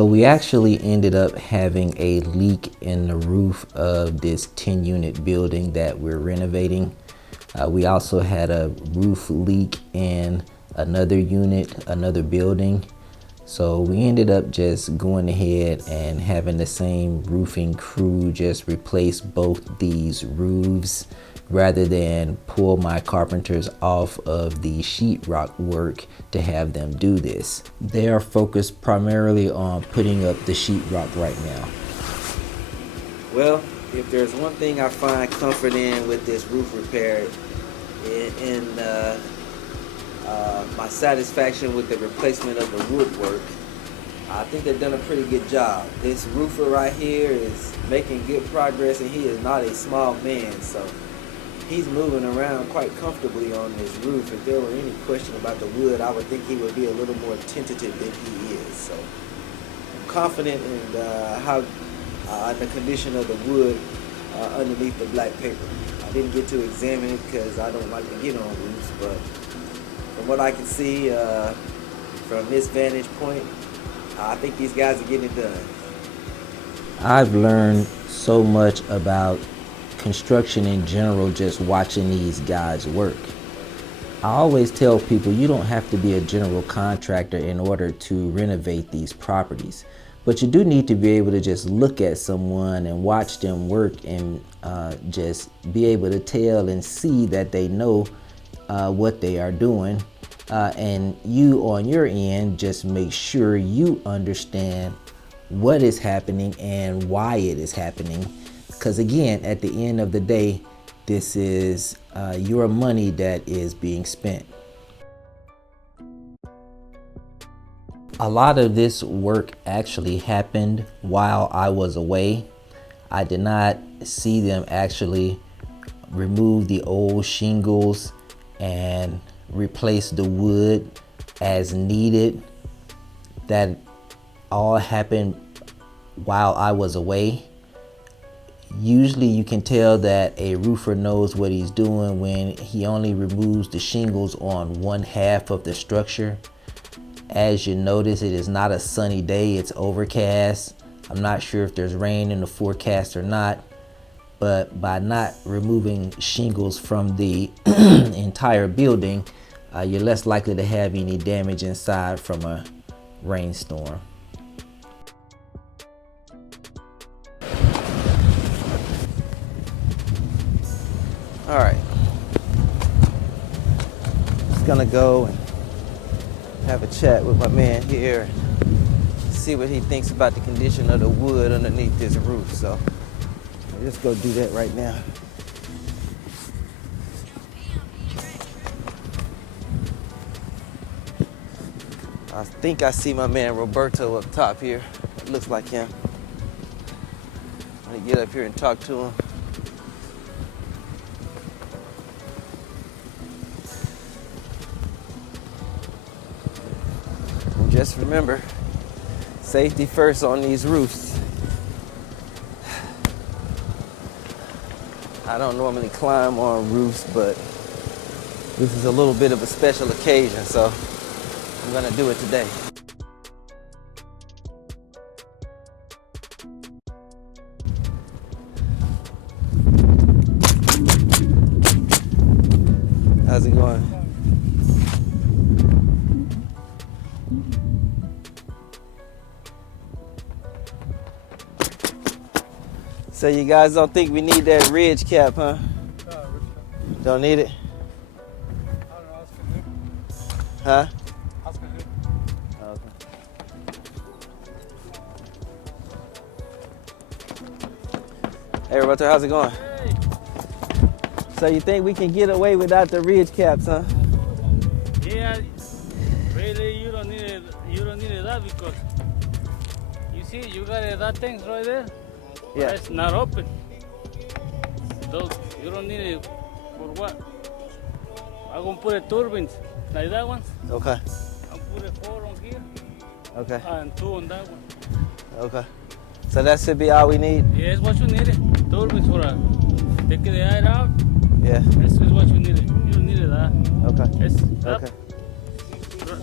So we actually ended up having a leak in the roof of this 10-unit building that we're renovating. We also had a roof leak in another unit, another building. So we ended up just going ahead and having the same roofing crew just replace both these roofs rather than pull my carpenters off of the sheetrock work to have them do this. They are focused primarily on putting up the sheetrock right now. Well, if there's one thing I find comfort in with this roof repair, in my satisfaction with the replacement of the woodwork, I think they've done a pretty good job. This roofer right here is making good progress, and he is not a small man, so he's moving around quite comfortably on this roof. If there were any question about the wood, I would think he would be a little more tentative than he is. So I'm confident in the condition of the wood underneath the black paper. I didn't get to examine it because I don't like to get on roofs, but from what I can see from this vantage point, I think these guys are getting it done. I've learned so much about construction in general just watching these guys work. I always tell people you don't have to be a general contractor in order to renovate these properties, but you do need to be able to just look at someone and watch them work and just be able to tell and see that they know what they are doing, and you on your end just make sure you understand what is happening and why it is happening, because again, at the end of the day, this is your money that is being spent. A lot of this work actually happened while I was away. I did not see them actually remove the old shingles and replace the wood as needed. That all happened while I was away. Usually you can tell that a roofer knows what he's doing when he only removes the shingles on one half of the structure. As you notice, it is not a sunny day, it's overcast. I'm not sure if there's rain in the forecast or not, but by not removing shingles from the entire building, you're less likely to have any damage inside from a rainstorm. All right, just gonna go and have a chat with my man here and see what he thinks about the condition of the wood underneath this roof. So I'll just go do that right now. I think I see my man Roberto up top here. It looks like him. I'm gonna get up here and talk to him. And just remember, safety first on these roofs. I don't normally climb on roofs, but this is a little bit of a special occasion, so I'm gonna do it today. How's it going? So you guys don't think we need that ridge cap, huh? Don't need it? Huh? Okay. Hey Roberto, how's it going? Hey. So you think we can get away without the ridge caps, huh? Yeah, really, you don't need it. You don't need that because you see, you got that things right there. Yeah. It's not open. Those you don't need it for what? I'm gonna put a turbines like that one. Okay. I'll put a 4 on here Okay. and 2 on that one. Okay. So that should be all we need? Yeah, it's what you need. Turbines for take the air out. Yeah. This is what you need. You don't need that. Okay. It's Okay.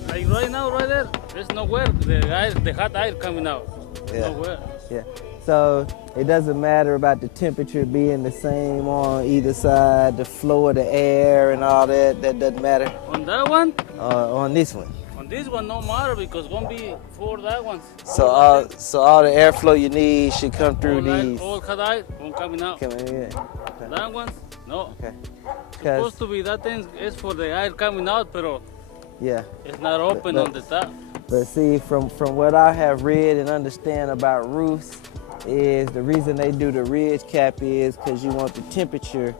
I Like right now, right there, there's nowhere the hot air coming out. Yeah. Nowhere. Yeah. So it doesn't matter about the temperature being the same on either side, the flow of the air and all that. That doesn't matter On that one, on this one. on this one, no matter because gonna be for that one. So all the airflow you need should come through these. All hot air won't coming out. Coming in. That one, no. Okay. Supposed to be that thing is for the air coming out, pero Yeah. it's not open But- on the top. But see, from what I have read and understand about roofs, is the reason they do the ridge cap is because you want the temperature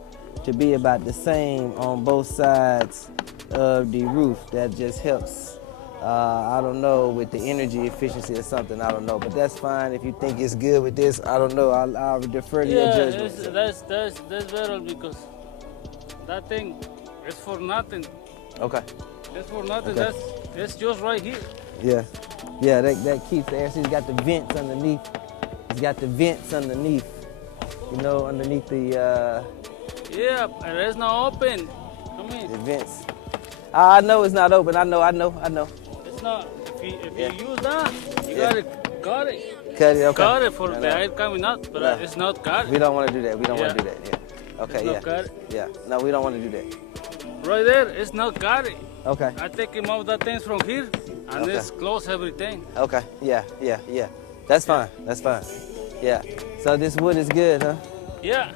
to be about the same on both sides of the roof. That just helps. I don't know, with the energy efficiency or something. I don't know, but that's fine. If you think it's good with this, I don't know. I'll defer to your Yeah, judgment. that's better because that thing is for nothing. Okay. It's for nothing. Okay. That's just right here. Yeah. Yeah. That keeps the air. So he's got the vents underneath. He's got the vents underneath. You know, underneath the. Yeah, and it's not open. Come in. The vents. I know it's not open. I know. It's not. If Yeah. you use that, you Yeah. gotta cut it. Cut it. Okay. Cut it for No, the no. air coming out, but No. it's not cut. We don't want to do that. We don't want to Yeah. do that. Yeah. Okay. It's Yeah. not cut. Yeah. No, we don't want to do that. Right there, it's not cut. Okay. I take him out that things from here, and Okay. it's close everything. Okay. Yeah. That's fine. That's fine. Yeah. So this wood is good, huh? Yeah.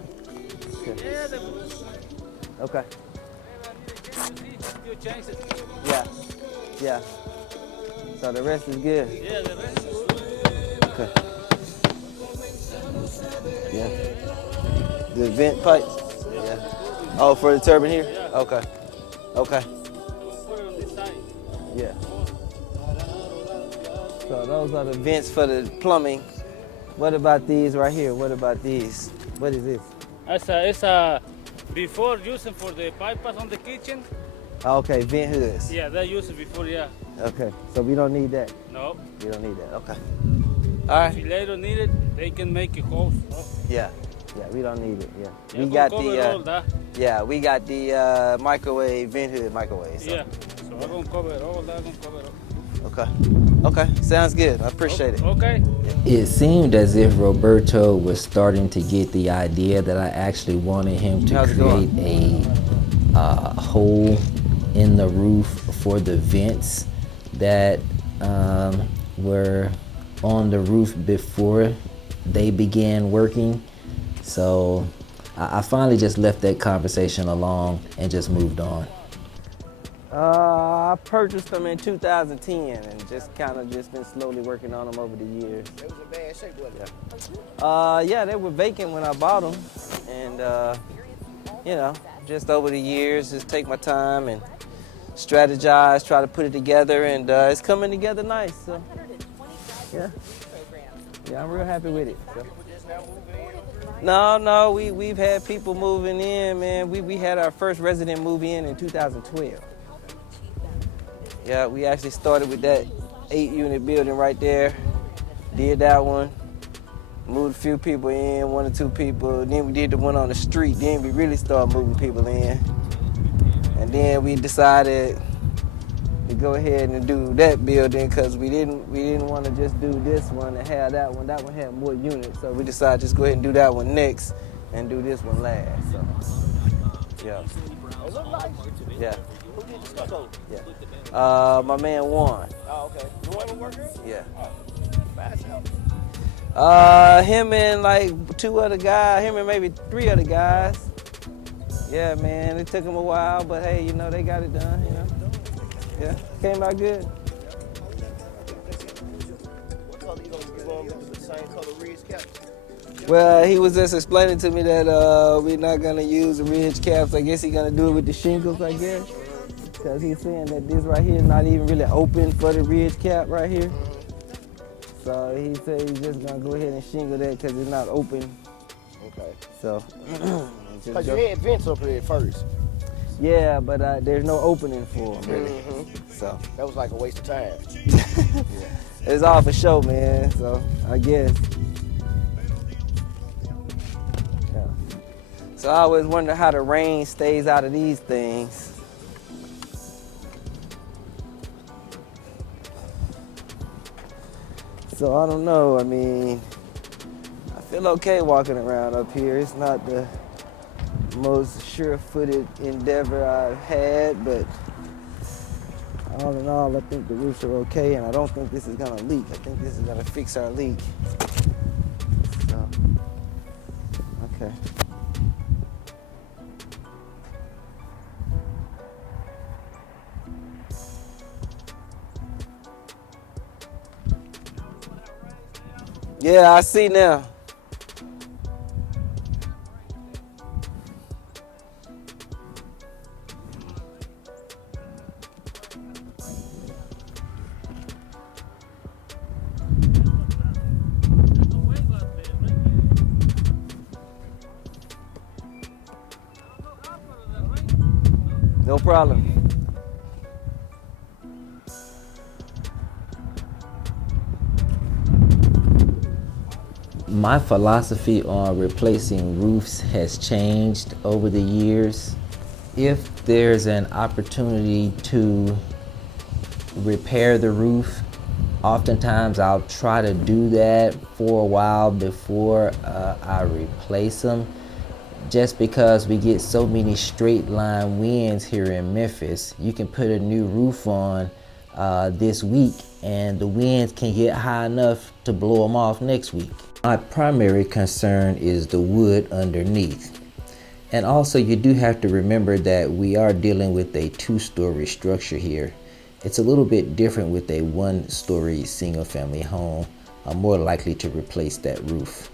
Good. Yeah, the wood. Okay. You change it. Yeah. Yeah. So the rest is good. Yeah, the rest is good. Okay. Yeah. The vent pipe. Yeah. Oh, for the turbine here. Yeah. Okay. Okay. Put it on this side. Yeah. So those are the vents for the plumbing. What about these right here? What about these? What is this? It's a before using for the bypass on the kitchen. Okay, vent hoods. Yeah, they use it before. Yeah. Okay, so we don't need that. No. We don't need that. Okay. All If right. you later need it, they can make it holes. Oh. Yeah. Yeah, we don't need it. Yeah. Yeah, We got cover the all that. yeah, we got the microwave vent hood microwave. So. Yeah. So I'm gonna cover all that. I'm gonna cover all. Okay. Okay. Sounds good. I appreciate it. Okay. It seemed as if Roberto was starting to get the idea that I actually wanted him to How's it create going? a hole in the roof for the vents that were on the roof before they began working. So I finally just left that conversation alone and just moved on. I purchased them in 2010 and just kind of just been slowly working on them over the years. It was in bad shape, wasn't it? Yeah, they were vacant when I bought them, and you know, just over the years, just take my time and strategize, try to put it together, and it's coming together nice. So, yeah, I'm real happy with it. So. No, we've had people moving in, man. We had our first resident move in 2012. Yeah, we actually started with that 8-unit building right there. Did that one. Moved a few people in, 1 or 2 people. Then we did the one on the street. Then we really started moving people in. And then we decided to go ahead and do that building because we didn't want to just do this one and have that one. That one had more units. So we decided to just go ahead and do that one next and do this one last. So, yeah. It looked nice. Yeah. Who did the stucco? Yeah. My man Juan. Oh, okay. You want to work here? Yeah. Fast out. Him and like 2 other guys, him and maybe 3 other guys. Yeah, man, it took them a while, but hey, you know, they got it done, you know. Yeah, came out good. What color you going with the same color ridge cap? Well, he was just explaining to me that we're not gonna use the ridge caps. I guess he's gonna do it with the shingles, I guess. Because he's saying that this right here is not even really open for the ridge cap right here. So he said he's just gonna go ahead and shingle that because it's not open. Okay. So, just Because go- you had vents up here at first. yeah, but there's no opening for them really. So That was like a waste of time. it's all for show, man. So I guess. Yeah. So I always wonder how the rain stays out of these things. So I don't know. I mean, I feel okay walking around up here. It's not the most sure-footed endeavor I've had, but all in all, I think the roofs are okay, and I don't think this is gonna leak. I think this is gonna fix our leak. So, okay. Yeah, I see now. No problem. My philosophy on replacing roofs has changed over the years. If there's an opportunity to repair the roof, oftentimes I'll try to do that for a while before I replace them, just because we get so many straight line winds here in Memphis. You can put a new roof on this week and the winds can get high enough to blow them off next week. My primary concern is the wood underneath. And also you do have to remember that we are dealing with a 2-story structure here. It's a little bit different with a 1-story single family home. I'm more likely to replace that roof.